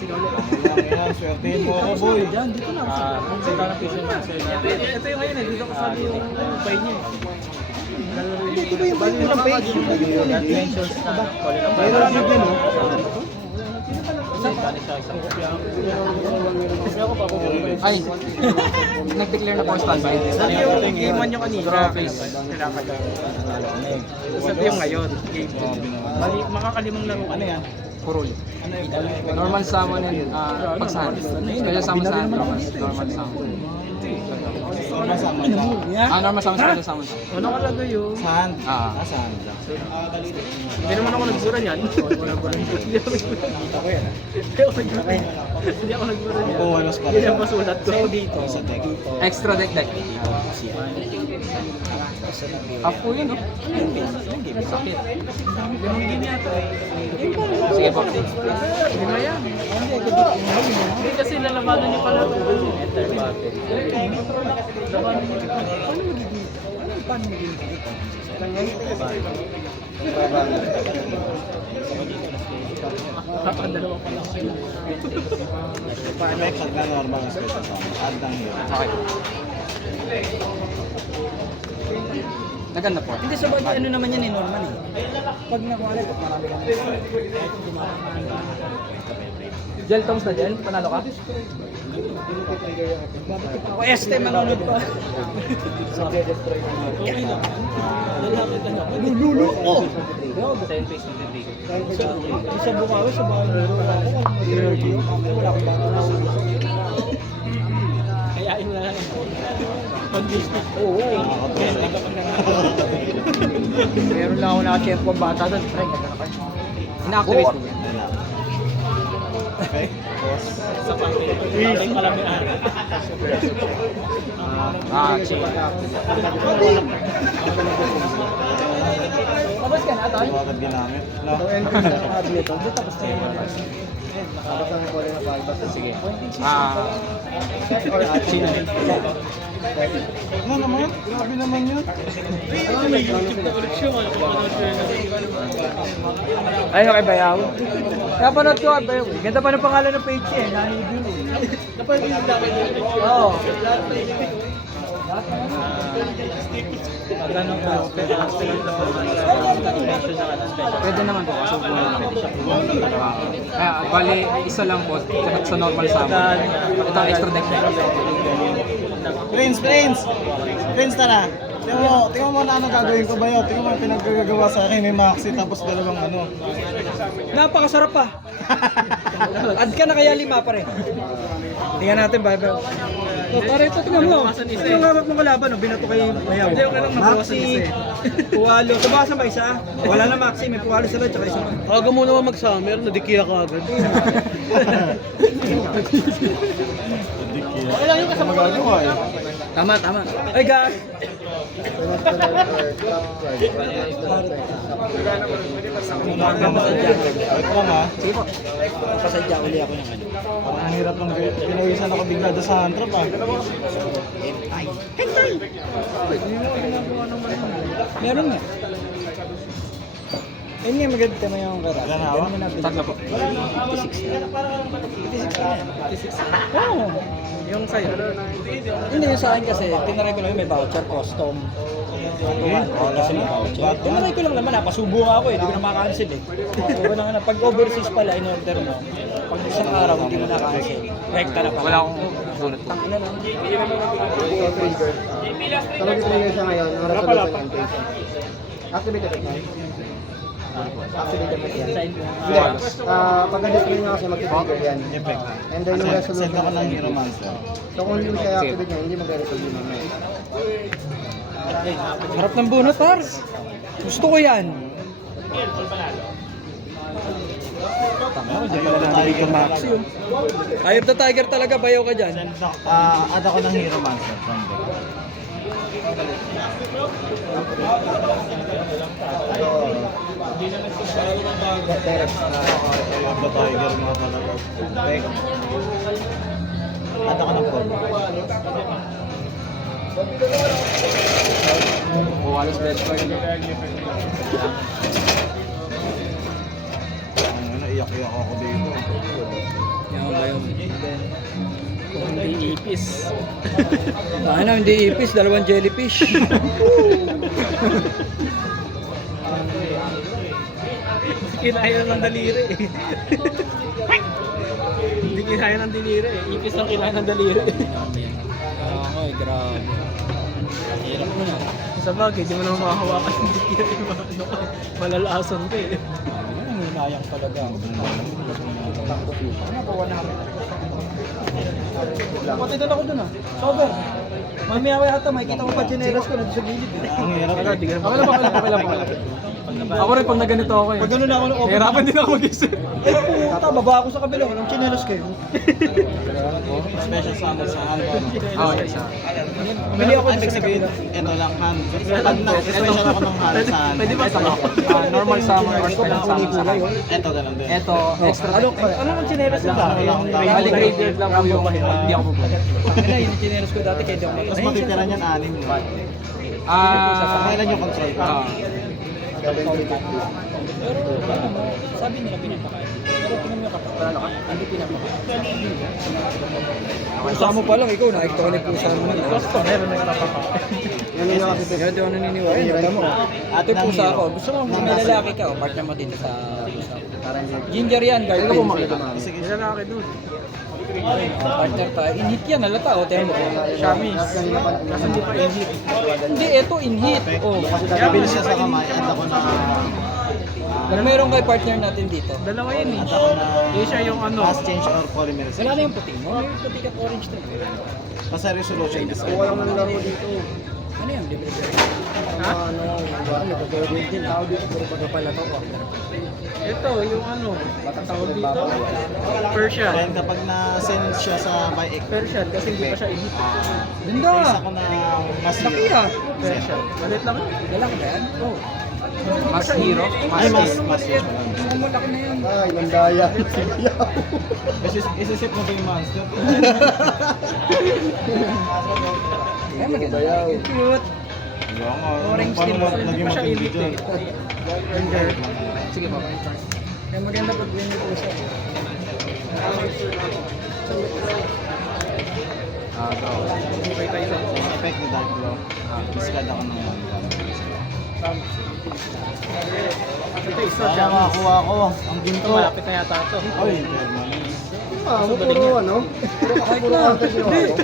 Ayan, swertein mo ako, boy. Sa tanong piso yung answer niya. Ito yung ngayon, hindi ko kasali yung pay niya. Ito ba yung value ng page? Mentions na. Mayroon din yun, no? Ay! Nag-declare na po ang standby. Sabi yung game 1 yung kanina. Graphics. Kailangan ka. Sabi yung ngayon, game 1. Makakalimang laro. Ano yan? Kurul. Normal summon and pagsahan. Special summon sa normal summon. Normal summon special summon. Ano nakalagay yun? Saan? Ah. Saan? Hindi naman ako nagbura niyan. Hindi ako nagbura. Ako yan. Hindi ako nagbura niyan. Oo, alas pa. Yun yung masulat ko. Dito. Sa deck. Extra deck. Half po yun, no? Sakit. Sige po. Hindi na yan. Hindi kasi lalabanan niyo pala ito. Enter battle. Labanan niyo. Paano magiging? Dalawa pa lang sila. May kagda normal na special summon. Add lang yun. Okay. Naganda po. Hindi sa bagay, ano naman yan eh, normal eh. Pag nakuha rin, marami ka. Jel, kamusta Jel? Panalo ka? O este, manonood pa. Lululo ko! Isa bukawi, sa bahay mo. Wala akong bago na. Kayain mo na lang. Oo. Meron lang ako naka-champ ang bata doon. Friend, ina-activate ko. Okay? Dating pala may ari. Chill. Tapos ka na, Tol? Bakit ginamit? No? So, end ko sa Ableton. Tapos na yun. Tapos ang kulay na palibas. Sige. Or Sino? Ano naman? Grabe naman yun. May YouTube na koleksyon. Ay, okay, Bayaw. Napanood ko, Bayaw. Ganda pa ng pangalan ng page eh. Nanibyo eh. Napanood yung dami nyo. Oo. Magkano ka? Pwede naman po, kaso po lang. Bali, isa lang po, sa normal summon. Ito ang extra deck. Prince, tara. Tingnan mo na ano gagawin ko ba yun? Tingnan mo pinagkagagawa sa akin, may maxi tapos dalawang ano. Napakasarap pa. Add ka na kaya 5 pa rin. Tingnan natin, Bayaw. Oh, pare, ito tingnan mo. Ito yung harap ng kalaban, no? Binato kay Bayaw. Maxi, Puwalo. Sabasa ba isa? Wala na Maxi, may Puwalo sila, tsaka isa pa. Aga mo naman mag-summer, nadikiya ka agad. Okay lang yung kasama Magagawa eh. Tama. Ay, guys. Wait lang ha. Sige po. Pasadya uli ako ng ano. Parang ang hirap ng pinawisan ako bigla doon sa hantrap ah. Meron nga. Ayun nga maganda mo yung karat. Wala na ako? Tatlo po. 56 na. Oo. yung sa'yo. Hindi yung sa akin kasi, tinaray ko lang yung may voucher, custom. Kasi may voucher. Tinaray ko lang naman, napasubo nga ako eh, hindi ko na makancel eh. So, wala nga na, pag overseas pala, in-order mo, pag isang araw, hindi mo na-cancel. Rekta na pala. Wala akong sulit po. Tangina na. Ito trigger. Kapag trigger siya ngayon, ang resolution ng patient. Activated na. Activated na yan. Hindi. Pag na-display nyo kasi mag-trigger yan. Effect. And then yung resolution. Send ako ng Hero Monster. So kung hindi mo siya activate niya, hindi mag-resolve yun mamaya. Harap ng bunot, par. Gusto ko yan. Tama, hindi pala natin ito maxi yun. Eye of the Tiger talaga, bayaw ka dyan. Add ako ng Hero Monster from there. Ayun ba Tiger mga talaga? Add ako ng call. Wallace bed ko yun. Ano, iyak-iyak ako dito. Yan, bayaw. Kung hindi ipis. Ano, hindi ipis, 2 jellyfish. Kinaya ng daliri eh. Hindi kinaya ng daliri eh. Ipis ang kinaya ng daliri. Ay, grabe. Hirap mo na. Sa bagay, di mo naman makahawakan ng dikiri. Malalason ka eh. Ang hinayang talaga. Nakawa namin. Pati doon ako doon ah. Sober. Mamaya yata, makikita mo pa chinelas ko nandun sa gilid. Ang hirap. Okay lang. Ako rin pag naganito ako eh. Pag gano'n ako ng open. Hirapan din ako mag-isip. Eh, puta, baba ako sa kabila. Walang chinelas kayo. Special summon sa hand. Okay, isa. Bili ako Ibig dito sa sabihin, kabila. ito lang hand. Pag na-special ako ng hand sa hand. Pwede ba sa Normal summer or special summer sa kanya. Ito ganun din. Ito, extra. Ano ang chinelas ko dati? Bali graveyard lang po yung hindi ako pupunta. Ano yung chinelas ko dati kaya di ako. Tapos matitira niyan 6. Kailan yung control ko? Pero ano mo, sabi nila pinapakain. Pero tingnan mo yung kapatid. Hindi pinapakain. Pusa mo pa lang, ikaw nakikita ko na yung pusa mo. Gusto, meron nagpapakain. Yan yung kasi Kaya di ako naniniwala. Ayun, tama mo. Ate pusa ako. Gusto mo may lalaki ka, o partner mo dito sa pusa. Ginger yan, guard Ano po pin. makita? Sige, Yung lalaki doon. Partner tayo. In-hit yan, halata. O, temo. Shamis. Kasi hindi pa i-hit. Hindi, ito in-hit. Oh. Mabilis siya sa kamay at ako na Kung meron kay partner natin dito. Dalawa yun eh. at ako na Yung siya yung ano. fast change or polymerase. Wala na yung puti mo. May puti ka orange to. Kasi resolution is Wala nang laro dito. Ano yan? Libre. Ha? Tao dito, puro baga pala to. Ito, yung ano. Tawag dito. Persian. Then kapag na-send siya sa by Persian kasi hindi pa siya i-hit. Ganda! ako na mas Laki ah! Persian. Malit lang. Lalaki ba yan? Oo. Mas hero? Ay, mas Ang laki na yan. Ay, nandaya. Isisip mo ba yung monster? Ay, maganda. Cute. Orange Paano din. na Hindi naging pa siya maganda i-hit dyan? eh. Sige po. Kaya maganda pag ganyan po siya. Okay tayo sa Effect ni Dark Glow. Discard ako ng ito isa Sana siya. makakuha ko ang Ito ginto. malapit na yata ito. Oy, permanent. Ah, puro ano? Kahit na.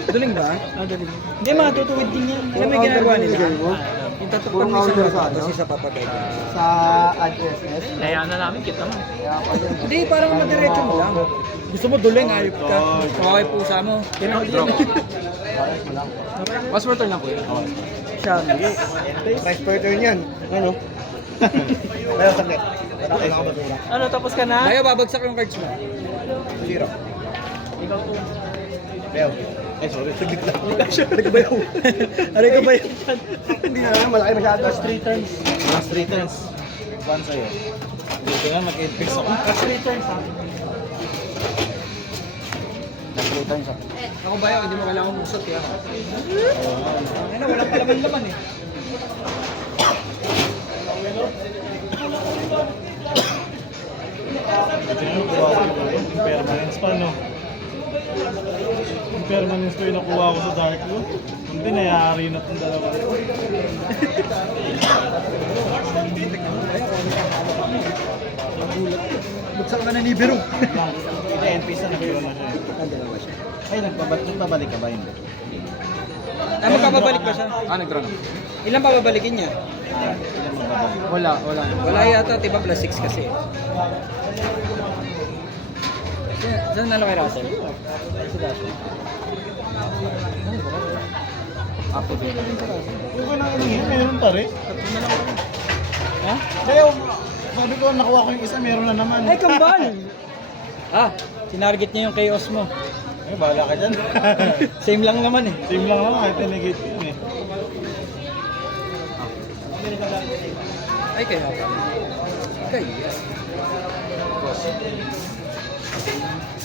Duling ba? Madali. Hindi, matutuwid din yan. Alam mo yung ginagawa nila? Yung tatupag mo sa baba, tapos isa papagay ka. Sa AdSS. Layaan na namin, kita mo. Hindi, parang madiretso mo lang. Gusto mo duling, ayop ka. Okay, pusa mo. Drop. Pass return lang po yun. Siya. Price per turn yan. Ano? Pero saglit. Wala ka na basura. Ano, tapos ka na? Kaya babagsak yung cards mo. Zero. Ikaw po. Beo. Ay, sorry. Saglit lang. Aray ko ba yun? Aray ko ba yun? Hindi na naman. Malaki masyado. Last 3 turns. Last 3 turns. One sa'yo. Dito nga, mag-8 ako. Last 3 turns ha. Ako ba yun? Hindi mo kailangan musot yan. Ano, walang palaman-laman eh. Impermanence pa, no? Impermanence ko yung nakuha ko sa Dark Blue. Hindi, nayari na itong dalawa. Buksan ka na ni Biro. Hindi, NPC na nag-draw na siya. Ay, nagpabalik ka ba yun? Ay, magpapabalik ba siya? Nag-draw na. Ilan pa babalikin niya? Wala. Wala yata, diba plus 6 kasi. Saan na lang kay Russell? Up to date. Huwag ko na ano yun, meron pa rin. Ha? Kaya, sabi ko, nakuha ko yung isa, meron na naman. Ay, kambal! Sinarget niya yung chaos mo. Ay, bahala ka dyan. Same lang naman eh. Team lang naman, kahit negate yun eh. Ay, kaya pala. Kaya.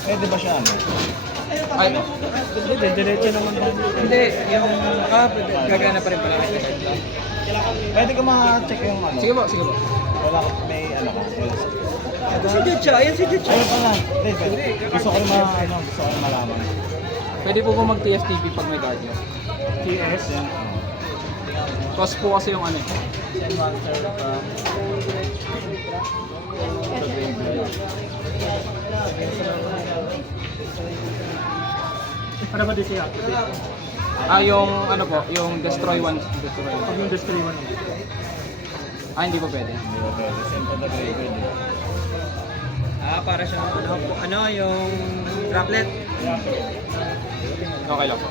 Pwede ba siya ano? Ay, Hindi, diretso naman tayo. Hindi, yung... gagana pa rin pala. Pwede ka ma-check yung ano? sige po. Wala ka, may ano ka? Ito si Jetcha, ayan si Jetcha. Ayun pala. Hindi, pwede. Gusto ko rin gusto ko rin malaman. Pwede po ba mag-TFTP pag may guardian? TS. Yan. Cost po kasi yung ano eh. Para ba di siya? Yung ano po, yung destroy one. Pag yung destroy mo. Hindi pa pwede. Hindi ba pwede? Send to the graveyard. Para siya ano, yung droplet. Okay lang po.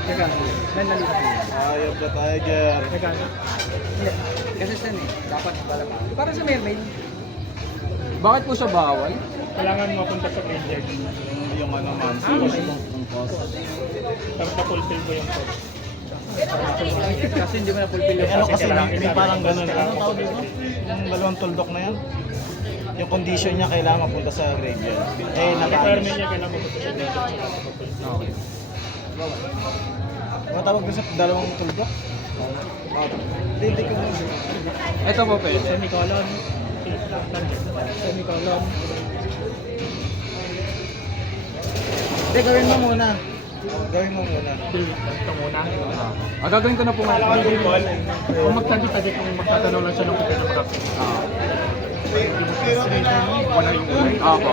Teka, nandali. Eye of the Tiger. Teka. Hindi. Kasi saan eh, dapat pala pa. Para sa mermaid. Bakit po siya bawal? Kailangan mapunta sa graveyard. Yung ano man, yung cost. Tapos na-fulfill ko yung code. Kasi hindi mo na-fulfill yung Ano process. kasi may parang ganun. Ano tawag dito? Yung dalawang tuldok na yan. Yung condition niya kailangan mapunta sa graveyard. Requirement nabanish. niya kailangan mapunta sa graveyard. Okay. Ano tawag doon sa dalawang tuldok? Hindi ko lang. Ito po pwede. Semicolon. Semicolon. Hindi, gawin mo muna. Gawin mo muna. Ito muna. Gagawin ko na po ngayon. Kung magtagi-tagi kung magtatanong lang siya ng kung pwede makapit. Opo.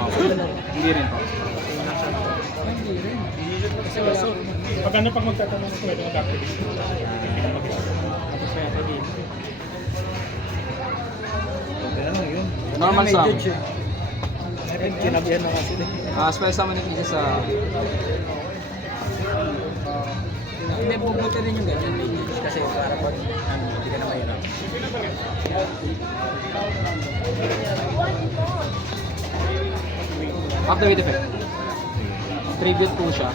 Hindi rin po. Maganda pag magtatanong ko pwede mag-activate. Normal sum. Kinabihan na kasi. Special summon it isa sa... Hindi, bubuti rin yung ganyan may gauge kasi para pag hindi ka na mahirap. Activate effect. Tribute po siya.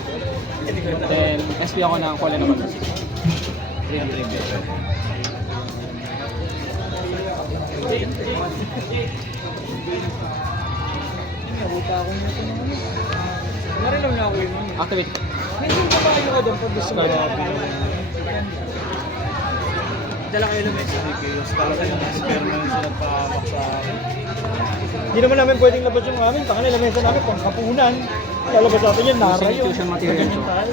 Then, SP ako ng Kuala naman. Nabuta ako nito na ano. Narinig na ako yun. Activate. Medyo kumain ako doon pag gusto ko. Dala kayo ng mesa. Hindi naman namin pwedeng labas yung amin. Taka na lamesa namin pang kapunan. Lalabas natin yan, nara yun. Substitution material Ganyan po. tayo.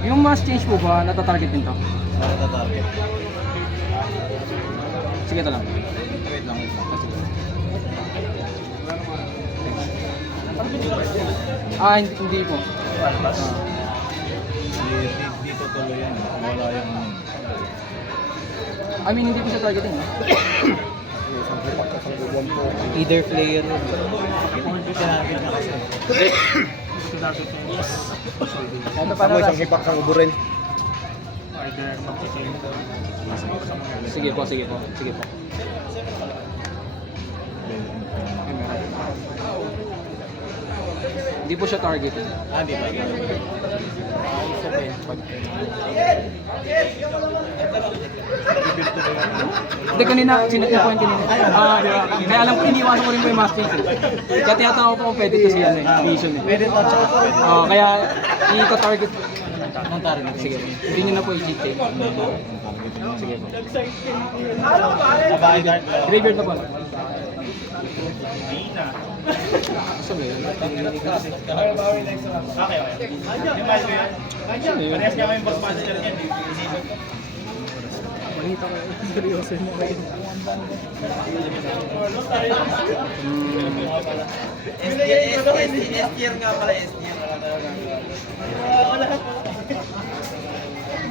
Yung mass change po ba, natatarget din to? Target. Sige, ito lang. Wait lang. Hindi po. Dito tuloy yan. Wala yung I mean, hindi po siya targeting. No? Either player. tinarget na kasi. Ano Ako isang hipak sa ubo rin. Either mag-change. Sige po, sige po. Sige po. Hindi po siya targeting. Di ba? Hindi, kanina, sinat niya po yung kanina. Di ba? Kaya alam ko, iniwasan ko rin po yung mass change. Kaya tinatanong ko kung pwede to siya, vision eh. Pwede to, tsaka pwede. Kaya, i-target. Anong target? Sige, hindi nyo na po i-cheat eh. Sige po. Babae guard. Graveyard na po. Saan ba yun? Manita ko. Seryoso mo kayo. S-tier nga pala, S-tier.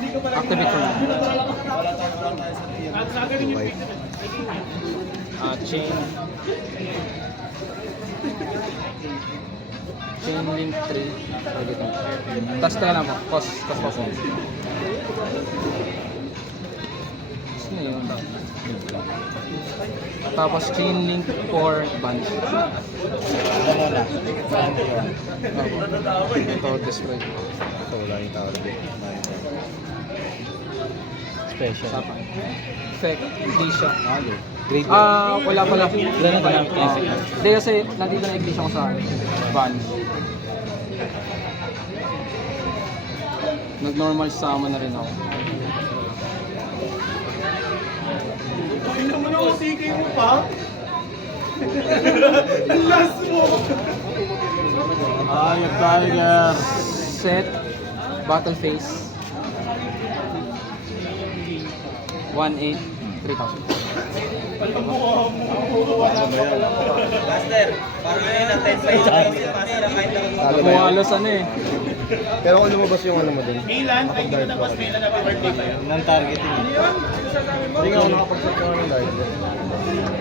Activate ko na. Chain. Chain link 3. Target mo. Tapos tayo lang po. Cost po. Sino yun? Tapos chain link 4 bunch. Ano muna? Ito, destroy. Ito, wala yung target. Special. Sapa. Effect. Hindi siya. Grade Wala pala. Wala na pala. Hindi kasi nandito na iglesia ko sa bunch. Nag-normal summon na rin ako. Ayop tiger. Set. Battle phase. 1-8. 3,000. Master, parang yun na 10 pa yun. Master, kahit ako. Talo ba yun? Halos ano eh. Pero kung lumabas yung ano mo dun, makapag-dive ko. Nang targeting. Hindi nga ako nakapag-set ko ng dive.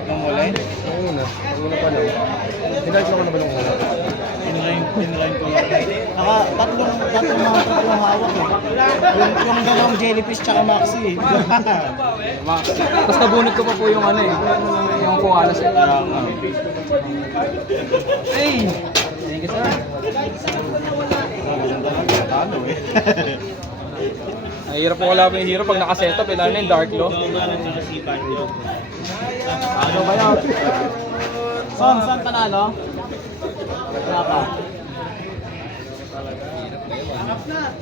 Nung huli? Ang una pa lang. Hinidive ako na ba nung una? Inline ko lang. Tatlong hawak eh. Yung dalawang jellyfish tsaka maxi eh. Tapos nabunod ko pa po yung ano eh. Yung koalas eh. Hey! Thank you sir. Talo eh. Ay, hirap po wala pa yung hero pag nakasetup eh. Lalo na yung Dark Law. Ano ba yan? Saan panalo? Wala ka.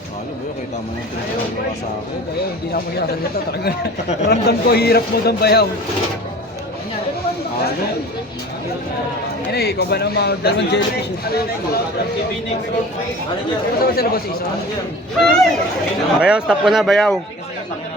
Talo ba yun? Kaya tama na yung pinagagawa sa akin. Bayaw, hindi na ako hirap nito. Talaga. Ramdam ko hirap mo doon bayaw. Anyway, ikaw ba naman mga dalawang jellyfish? Ano ba sa labas isa? Bayaw, stop ko na, bayaw.